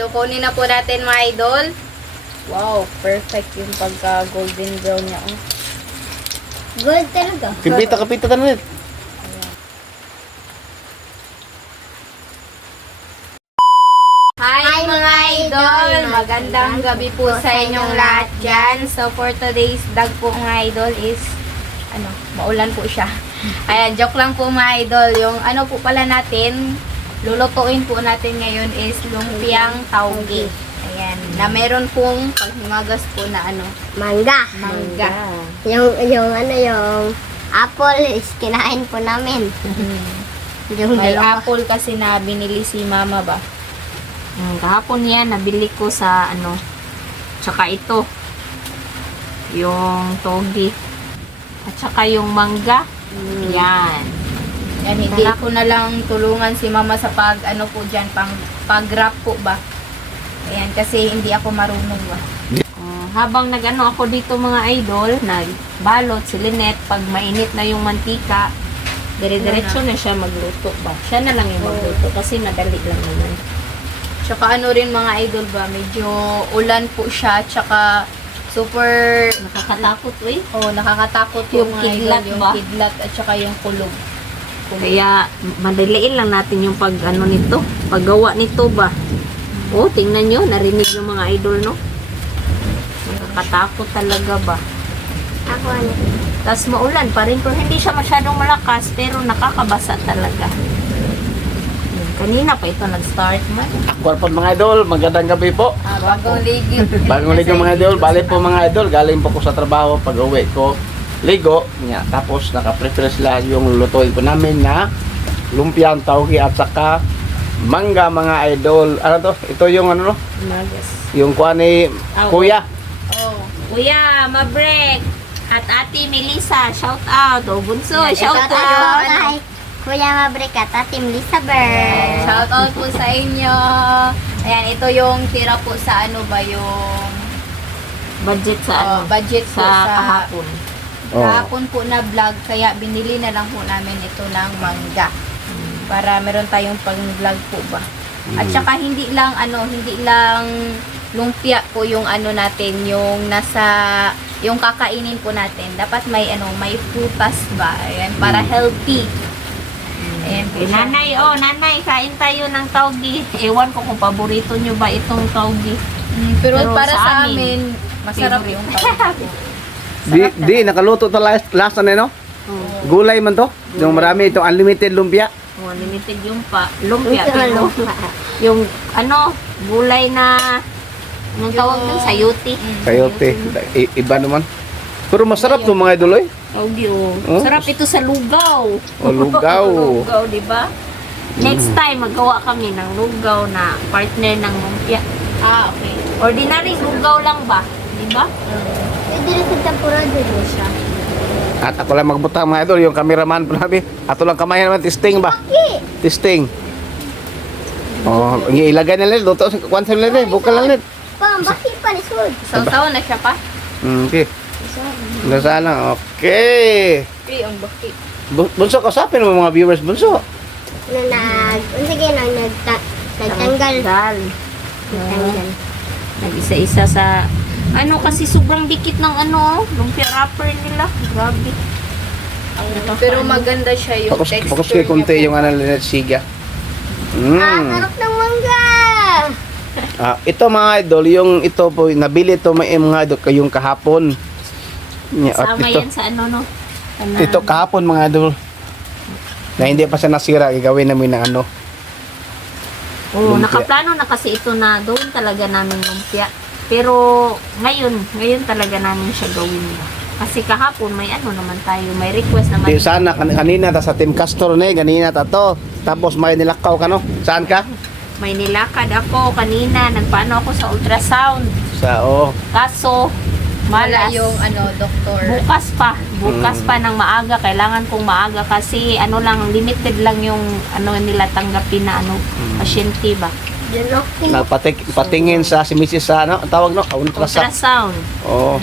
So, kunin na po natin mga idol. Wow, perfect yung pagka golden brown niya. Oh. Gold talaga. Kapita tanan ulit. Hi mga idol! Magandang gabi po sa inyong lahat dyan. So for today's vlog po mga idol is maulan po siya. Ayan, joke lang po mga idol. Yung po pala natin, lulutuin po natin ngayon is lumpiang tauge. Ayan, na meron pong paghimagas po na Mangga. Yung apple is kinain po namin. Yung May dalawa. apple kasi na binili si mama ba? Kahapon yan, nabili ko sa tsaka ito, yung togi, at saka yung mangga. Yan. Yan, hindi ko na lang tulungan si mama sa po dyan, pag-wrap po ba? Ayan, kasi hindi ako marunong ba. Habang ako dito mga idol, nagbalot si Lynette, pag mainit na yung mantika, dire-diretso na siya magluto ba. Siya na lang yung magluto kasi madali lang naman. Tsaka rin mga idol ba, medyo ulan po siya, tsaka super Nakakatakot nakakatakot Yung mga kidlat idol, yung ba? kidlat at tsaka yung kulog. Kaya madaliin lang natin yung nito, paggawa nito ba. Oh, tingnan nyo, narinig yung mga idol, no? Nakakatakot talaga ba. Ako Tapos maulan pa rin, pero hindi siya masyadong malakas, pero nakakabasa talaga. Kanina pa ito nag-start man. Akbar po mga idol, magandang gabi po. Bagong ligo. Bagong ligo mga idol, bali po mga idol, galing po ko sa trabaho, pag-uwi ko, ligo, nga, tapos naka-prepare sila yung lulutuin po namin na lumpiang tauge at saka mangga mga idol. Ano to? Ito yung Magas. yung kuha ni Kuya. Oh. Kuya, Mabrek, at Ate Melissa, shout out. O, Bunso, Yeah, shout ito out. Hi, Kuya Mabrik at Team Lisa Bird. Shout out po sa inyo. Ayan, ito yung tira po sa yung Budget sa budget po sa sa kahapon. kahapon po na vlog, kaya binili na lang po namin ito ng mangga. Para meron tayong pang-vlog po ba. At saka hindi lang lumpia po yung natin, yung yung kakainin po natin. Dapat may may prutas ba. Ayan, para healthy. Ayan po siya. Nanay, kain tayo ng tauge. Ewan ko kung paborito nyo ba itong tauge. Pero Pero para sa sa amin, amin, masarap favorite. yung tauge. Di nakaluto to last na no? Gulay man to. Yung marami itong unlimited lumpia. Limited yung lumpia. Pero yung gulay na anong tawag dun? Sayuti. Sayote. Iba naman. Pero masarap to mga idol. Tauge, Oh. Sarap ito sa lugaw. O lugaw. Lugaw, di ba? Next time, magawa kami ng lugaw na partner ng lumpia. Okay. Ordinary lugaw lang ba? Di ba? Pwede rin sa tempurado din siya. At ako lang magbutang mga idol, yung cameraman po namin. Ato lang kamay naman, testing ba? Testing. Oh, ilagay na lang, luto, kwansa na lang, buka lang lang. Bakit pa ni Sud? Saw-saw na siya pa. Okay. Nasa lang, okay. Ang bakit. Bunso, kasapin mo mga viewers, Bunso. Sige na, nagtanggal. Dal. Nagtanggal. Nag-isa-isa sa kasi sobrang dikit ng lumpia wrapper nila. Grabe. Pero maganda siya yung texture Focus kay konti niya yung Lynette Siga. Sarap ng mangga! Ito mga idol, yung ito po, nabili ito mga idol, kayong kahapon. At Sama ito, yan sa ito kahapon mga idol. Na hindi pa siya nasira, gagawin namin ng Oo, lumpia. nakaplano na kasi ito na doon talaga namin lumpia. Pero ngayon talaga namin siya gawin. Kasi kahapon may naman tayo, may request naman. Di sana kanina ta sa Team Castor na ganina ta to. Tapos may nilakaw ka no? Saan ka? May nilakad ako kanina, nagpaano ako sa ultrasound. Sa Kaso, Wala malas. yung doktor. Bukas pa ng maaga, kailangan kong maaga kasi lang, limited lang yung nila tanggapin na pasyente ba. patingin sa si Mrs. sa ang tawag no? Ultrasound. Ultrasound. Oh.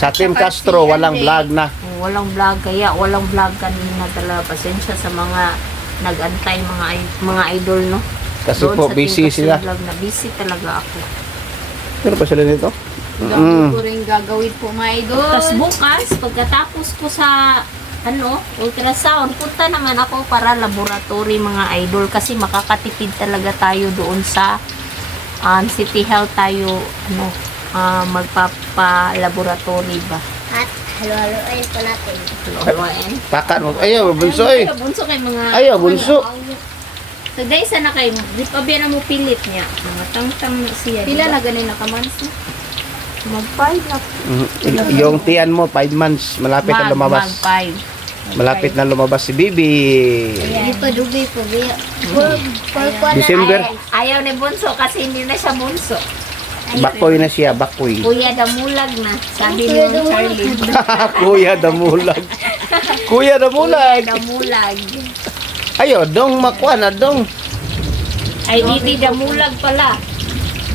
Sa Team Saka Castro si walang vlog na. Walang vlog, kaya walang vlog kanina talaga. Pasensya sa mga nag-antay mga idol, no? Kasi Doon po, sa busy Team sila. Kasi Vlog na busy talaga ako. Pero pa sila dito? Dami ko rin gagawin po mga idol. Tapos bukas, pagkatapos ko sa ultrasound, punta naman ako para laboratory mga idol kasi makakatipid talaga tayo doon sa City Health tayo magpapa-laboratory ba. At halo-haloin po natin. Laboratory. Takan mo. Ayaw, bunso eh. Bunso kay mga... Ayaw, bunso. So guys, sana kayo, di pa ba na mo pilit niya? Mga tang-tang siya. Pila diba? na ganun nakamans na? Mag-5 na. Yung tiyan mo, 5 months. Malapit na lumabas. Mag-5. Malapit na lumabas si Bibi. Hindi pa dugay po. December. Ayaw ni Bunso kasi hindi na siya Bunso. Bakoy na siya, bakoy. Kuya damulag na. Sabi ni Charlie. Kuya damulag. Kuya damulag. Damulag. Ayo, dong makuha na dong. Ay, Bibi damulag pala.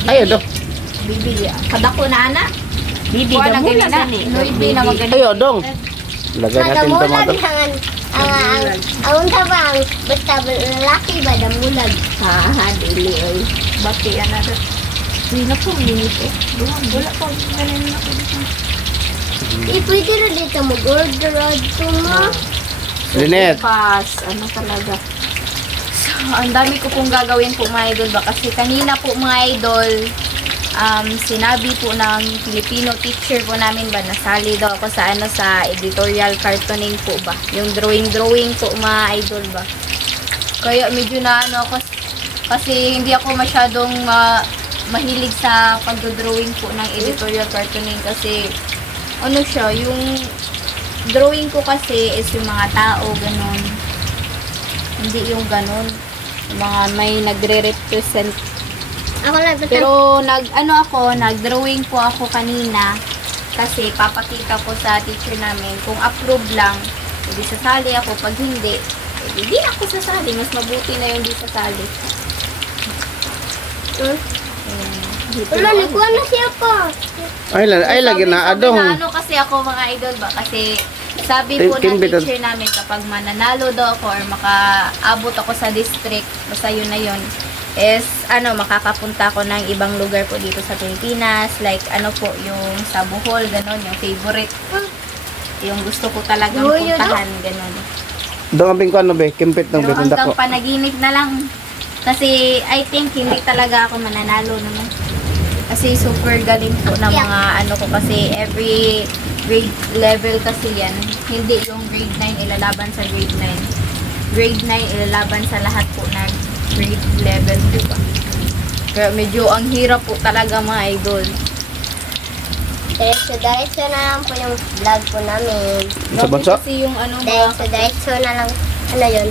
Ayo, dong. Bibi, kadako na ana. Bibi Kuha na damulag ganina. na ni. Noibi na maganda. Ayo, dong. Lagay natin ito mga dong. Ang unta ba ang basta lalaki ba damulag? Dili oy. Bati, ana doon. Hindi na po, minute eh. Wala pa, ganun na ako dito. Pwede rin dito mag-order ito mo. Lynette. Pass, ano talaga. So, ang dami ko pong gagawin po mga idol ba? Kasi kanina po mga idol, sinabi po ng Filipino teacher po namin ba, nasali daw ako sa sa editorial cartooning po ba? Yung drawing po mga idol ba? Kaya medyo na ako, kasi hindi ako masyadong mahilig sa pagdodrawing po ng editorial cartooning kasi ano siya, yung drawing ko kasi is yung mga tao, ganun. Hindi yung ganun. Yung mga may nagre-represent. Ako lang ito. Pero nag-drawing po ako kanina kasi papakita ko sa teacher namin kung approve lang, hindi sasali ako. Pag hindi, hindi ako sasali. Mas mabuti na yung di sasali. Wala, nagkuha na siya po. Ay, lagi na adong. Ano kasi ako mga idol ba? Kasi sabi po ng Kimbitan. teacher namin kapag mananalo daw ako or makaabot ako sa district, basta yun na yun, is makakapunta ako ng ibang lugar po dito sa Pilipinas. Like yung sa Bohol, gano'n, yung favorite. Yung gusto ko talagang Yoyo, puntahan, gano'n. Dong abing ko ano be, kimpit ng Pero bitinda hanggang ko. panaginip na lang. Kasi I think hindi talaga ako mananalo naman. Kasi super galing po na mga ko kasi every grade level kasi yan. Hindi yung grade 9 ilalaban sa grade 9. Grade 9 ilalaban sa lahat po na grade level, diba? Kaya medyo ang hirap po talaga mga idol. Diretso na lang po yung vlog po namin. Sa bansa? Kasi yung Diretso na lang,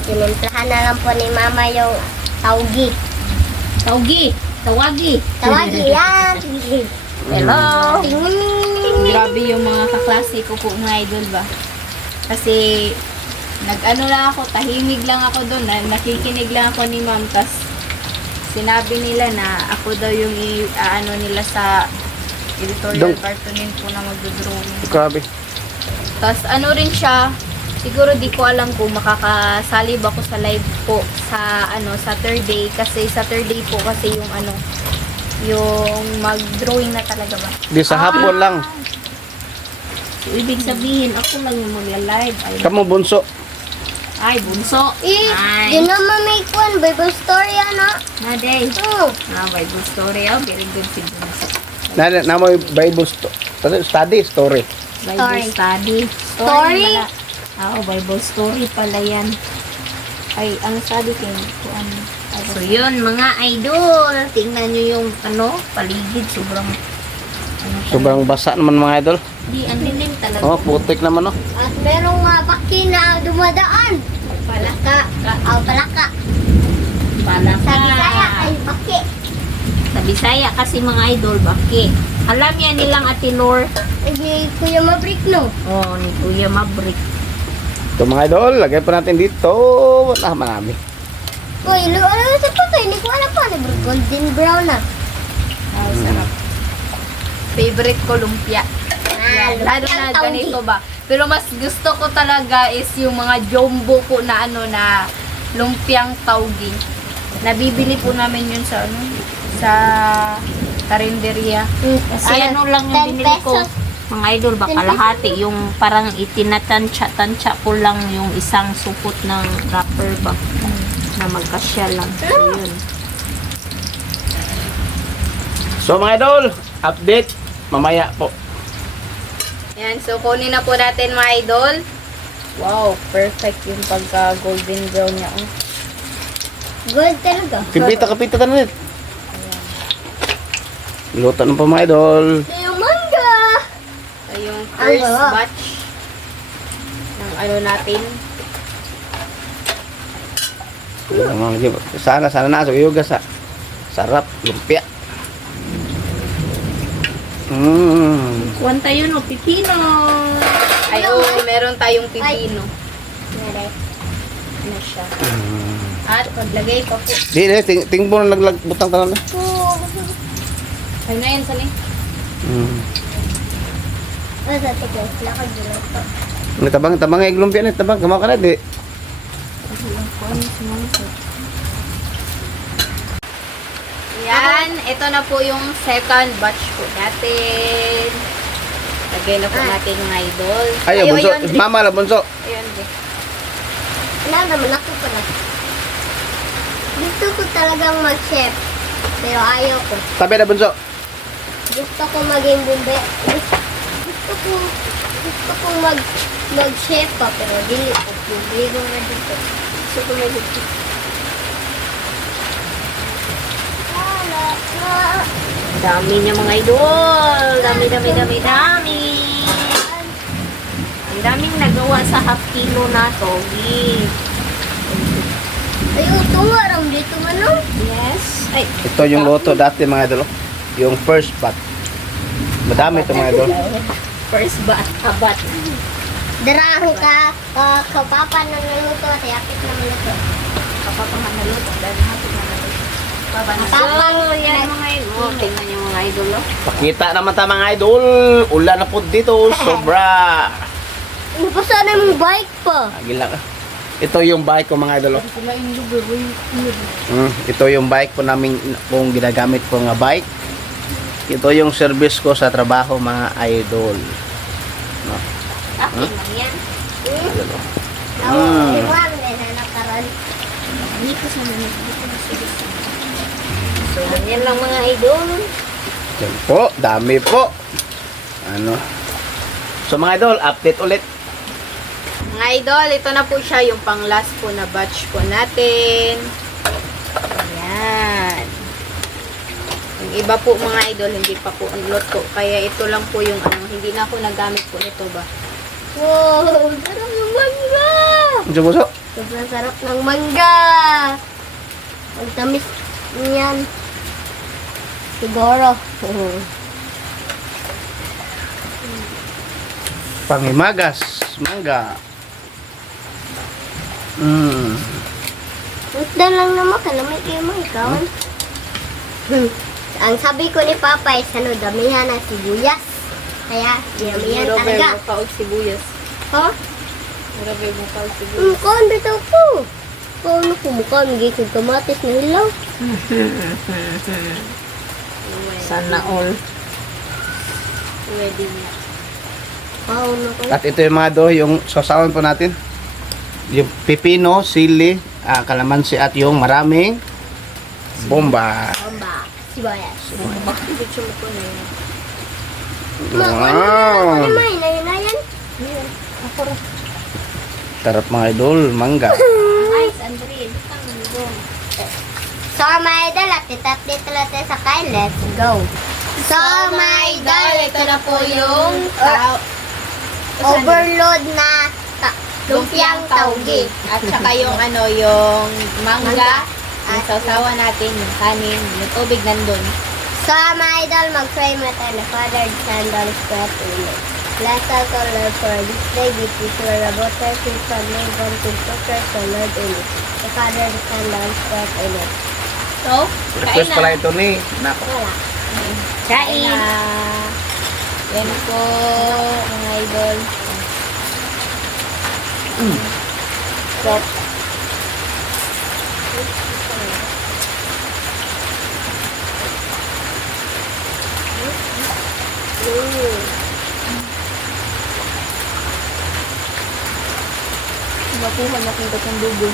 tinimplahan na lang po ni mama yung taugi. Tawagi. Tawagi yan. Hello. grabe yung mga kaklase ko po mga idol ba. Kasi lang ako, tahimik lang ako doon, nakikinig lang ako ni ma'am, tas sinabi nila na ako daw yung nila sa editorial cartooning po na magdodrawing. Grabe. Tas rin siya, siguro di ko alam kung makakasali ba ako sa live po sa sa third day, kasi sa third day po kasi yung yung mag-drawing na talaga ba. Di sa hapon lang. So, ibig sabihin, ako lang yung magla-live. Kamu bunso. Ay, Bunso. Ay. Yun naman may kwan, Bible story ano? Naday. Oo. Bible story. Oh, very good si Bunso. Na mo Bible study story. Bible study. Story? Bible story pala yan. Ay, ang sabi ko So, yun, mga idol. Tingnan nyo yung, paligid. Sobrang basa naman mga idol. Di, ang dilim talaga. Oh, putik naman oh. At merong baki na dumadaan. Palaka. Palaka. Pala Sa Bisaya ay baki. Sa Bisaya kasi mga idol, baki. Alam yan nilang Ate Lor. Ay, Kuya Mabrik no. Oh, ni Kuya Mabrik. Ito mga idol, lagay pa natin dito. Wala marami. Uy, ano sa patay? Hindi ko alam pa. Golden brown na. Ay, sarap. Favorite ko lumpia. Lalo na ganito ba. Pero mas gusto ko talaga is yung mga jumbo po na na lumpiang taugi. Nabibili po namin yun sa sa karinderya. Kasi ano lang yung 10 binili ko. pesos. Mga idol, baka 10 pesos. kalahati. Yung parang itinatansya ko lang yung isang supot ng wrapper ba. Na magkasya lang. So, yun. So mga idol, update mamaya po. Yan, so kunin na po natin mga idol. Wow, perfect yung pagka golden brown niya. Oh. Good talaga. Kapita tayo ulit. Luto na po mga idol. Yung mangga. So, yung Ang first sarap. batch ng ano natin. Sana na sa yugas sa sarap lumpia. Kuwan tayo no, pipino. Ay, oh, meron tayong pipino. Meron. Na siya. At maglagay pa po. Di tingbo na nagbutang tanan na. Ay na yan, Sali. Sa tiglas. Lakad dito. Tabang ay lumpia ni tabang kamo ka na di. Yan, ito na po yung second batch po natin. Lagay na po natin yung idol. Ay, bunso, mama la bunso. Ayun, di. Wala naman ako pala. Gusto ko talagang mag-chef. Pero ayaw ko. Tabi na bunso. Gusto ko maging bumbe. Gusto ko mag-chef pa. Pero dili ko. Bumbe na dito. Gusto ko mag-chef. Dami niya mga idol. Dami. Ang daming nagawa sa half kilo na togi. Ay, ito nga. Ram dito man no? Yes. Ay, Ito yung loto dati mga idol. Yung first pot. Madami ito mga idol. first bat. Abat. Darang ka. Kapapa na naluto. At yapit na maluto. Kapapamahan na luto. Dahil natin na natin. So, yan mga idol. Oh, tingnan niyo mga idol. Oh. Pakita naman ta mga idol. Ulan na po dito. Sobra. Napasa na yung bike pa. Agila ka. Ito yung bike ko mga idol. Ito yung bike po namin kung ginagamit ko nga bike. Ito yung service ko sa trabaho mga idol. Akin lang yan. Iwan din na nakaroon. Dito sa nanay. So, yan lang mga idol. Yan po. Dami po. Ano. So mga idol, update ulit. Mga idol, ito na po siya yung pang last po na batch po natin. Ayan. Yung iba po mga idol, hindi pa po ang luto. Kaya ito lang po yung hindi na ako nagamit po nito ba. Wow! Sarap ng mangga! Diyan po so. Sobrang sarap ng mangga! Ang tamis niyan. Siguro. Pangimagas. Mangga. Utda lang naman ka naman kayo mga ikawan. Ang sabi ko ni Papa is damihan ng sibuyas. Kaya, damihan talaga. Mukha og sibuyas. Ha? Grabe mukha og sibuyas. Mukaan bitaw ko. Paano ko mukha? Magiging kamatis na hilaw. Sana all. Pwede niya. Paano ko? At ito yung mga do, yung sasawan po natin. Yung pipino, sili, kalamansi at yung maraming bomba. Bomba. Sibuyas. Picture mo po na yun. Wow! Ano may nahinayan? Sarap mga idol, mangga. Nice, Andre. So, mga idol, at dito natin sa kain. Let's go. So, mga idol, ito na po yung overload na lumpiang taugi. At saka yung yung mangga. Ang sausawa natin, yung kanin, yung tubig nandun. So, mga idol, mag-pray mo tayo na Father, Son, Holy Spirit, Amen. Bless us, O Lord, for this day, we teach you about our kids from Lord, to focus, O Lord, Amen. The Father, the Son, the Holy Spirit, Amen. So, Request pala ito ni Nako. Wala. kain na. Yan po, mga idol. So, makuha na kung katong dugol.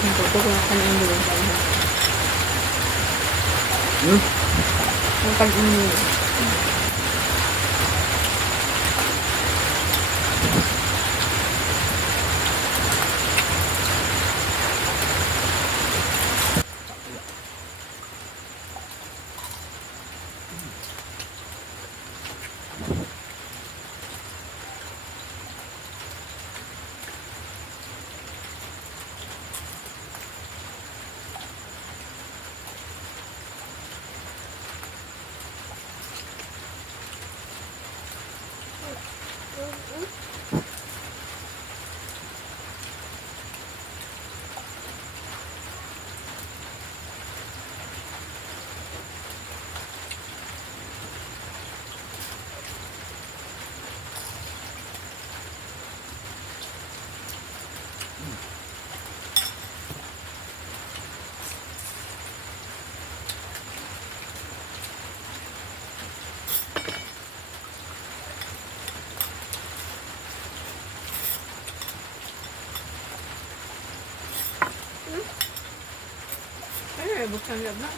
Ang tutuwa ka na yung dugol sa inyo. Ang pag-inyo. Ay, buksan lab na.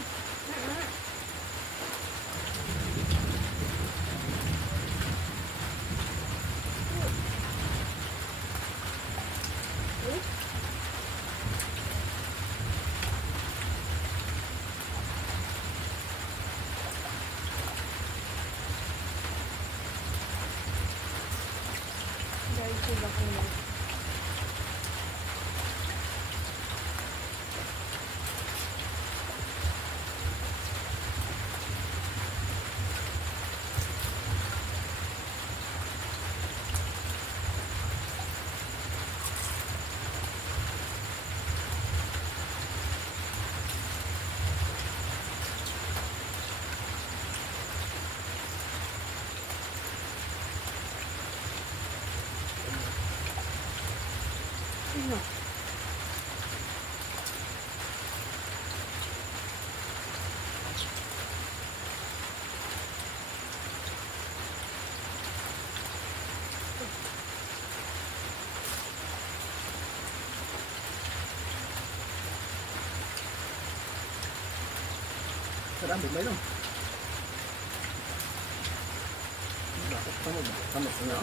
Sarap, may no? Tama na.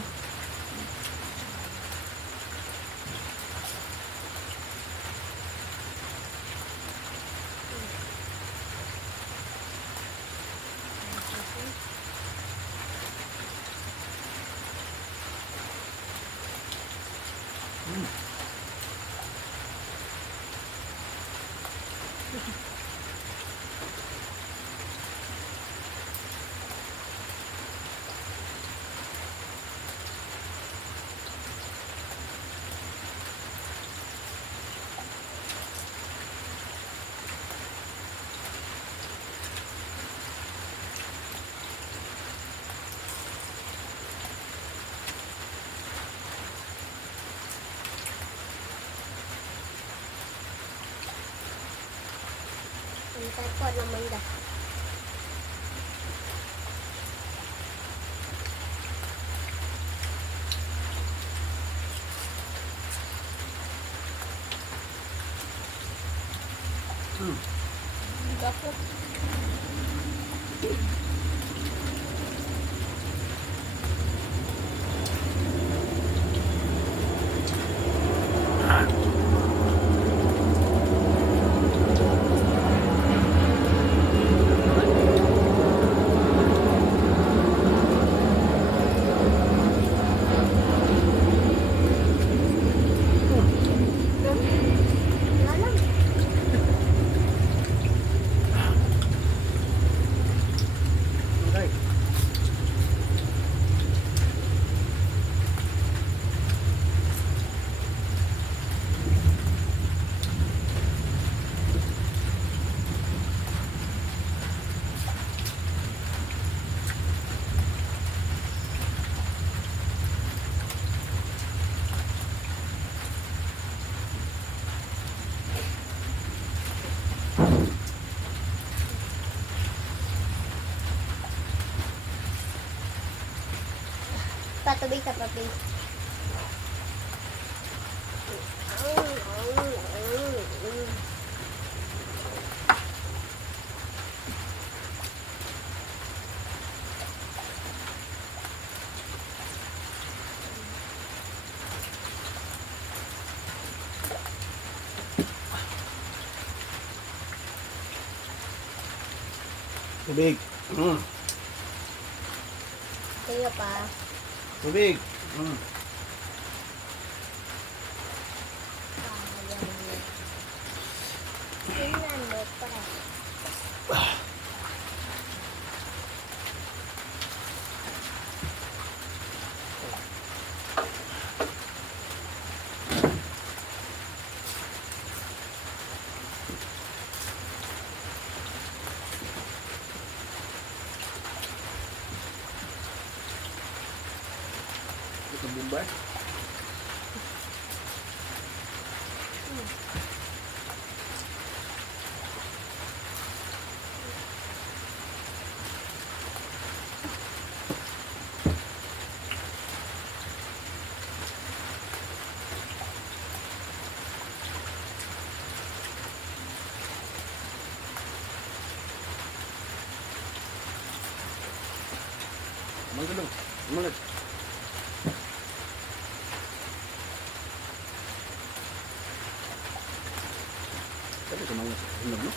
Hintay po naman da. Dapat. Wala lang. tubig sa papel. Tubig. Tingnan pa. Tubig. Tingnan mo pa. Ito bumbar. Manggalong. Mangat. Sabi sa mga hinog, no?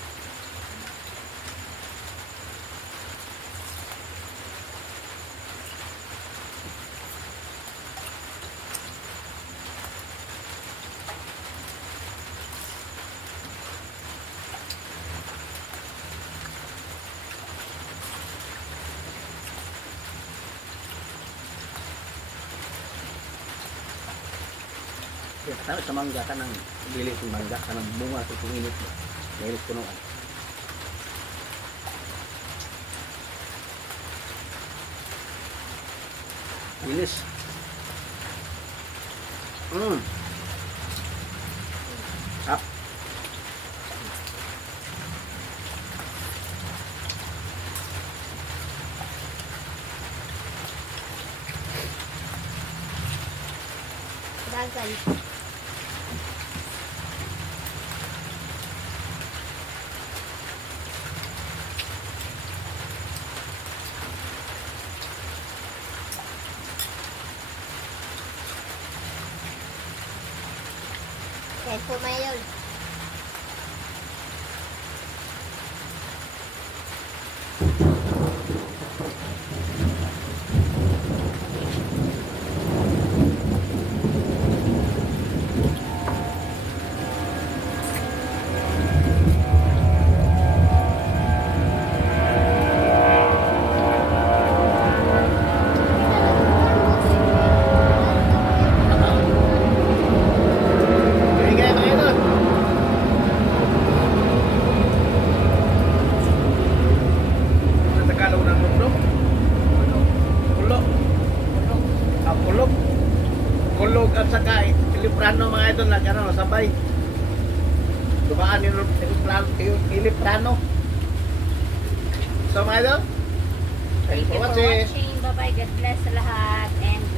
Kaya tayo sa mangga ka ng bili ng mangga ka ng bunga sa init mo. Dahil punuan. Bilis. Up. Dagan. Yan po mayon. Kaya mga idol. Sa Tagalog ng kulog. Kulog. Kulog. Kulog at saka iliprano mga idol na gano'n sabay. Dumaan yung iliprano. So mga idol. Thank you for watching. Bye-bye. God bless sa lahat. And